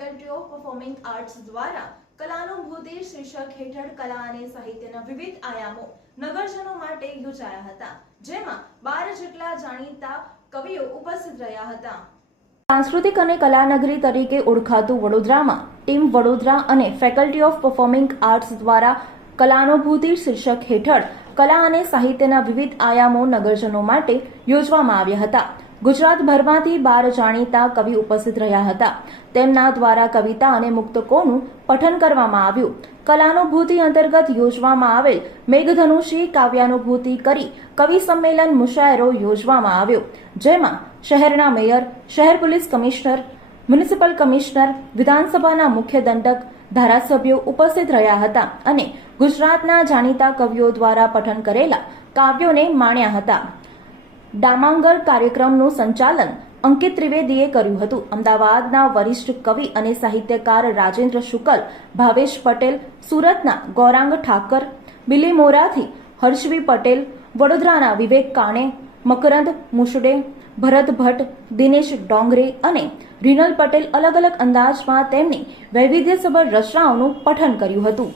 Faculty of performing arts દ્વારા કલાનુભૂતિ શીર્ષક હેઠળ કલા અને સાહિત્યના વિવિધ આયામો નગરજનો માટે યોજાયા હતા, જેમાં બાર જેટલા જાણીતા કવિઓ ઉપસ્થિત રહ્યા હતા. સાંસ્કૃતિક અને કલાનગરી તરીકે ઓળખાતું વડોદરામાં ટીમ વડોદરા અને ફેકલ્ટી ઓફ પરફોર્મિંગ આર્ટ્સ દ્વારા કલાનુભૂતિ શીર્ષક હેઠળ કલા અને સાહિત્યના વિવિધ આયામો નગરજનો માટે યોજવામાં આવ્યા હતા. ગુજરાતભરમાંથી બાર જાણીતા કવિ ઉપસ્થિત રહ્યા હતા. તેમના દ્વારા કવિતા અને મુક્તકોનું પઠન કરવામાં આવ્યું. કલાનુભૂતિ અંતર્ગત યોજવામાં આવેલ મેઘધનુષી કાવ્યાનુભૂતિ કરી કવિ સંમેલન મુશાયરો યોજવામાં આવ્યો. જેમાં શહેરના મેયર, શહેર પોલીસ કમિશનર, મ્યુનિસિપલ કમિશનર, વિધાનસભાના મુખ્ય દંડક, ધારાસભ્યો ઉપસ્થિત રહ્યા હતા અને ગુજરાતના જાણીતા કવિઓ દ્વારા પઠન કરેલા કાવ્યોને માણ્યા હતા. ડામાંગર કાર્યક્રમનું સંચાલન અંકિત ત્રિવેદીએ કર્યું હતું. અમદાવાદના વરિષ્ઠ કવિ અને સાહિત્યકાર રાજેન્દ્ર શુકલ, ભાવેશ પટેલ, સુરતના ગૌરાંગ ઠાકર બિલીમોરાથી હર્ષવી પટેલ, વડોદરાના વિવેક કાણે, મકરંદ મુશડે, ભરત ભટ્ટ, દિનેશ ડોંગરે અને રીનલ પટેલ અલગ અલગ અંદાજમાં તેમની વૈવિધ્યસભર રચનાઓનું પઠન કર્યું હતું.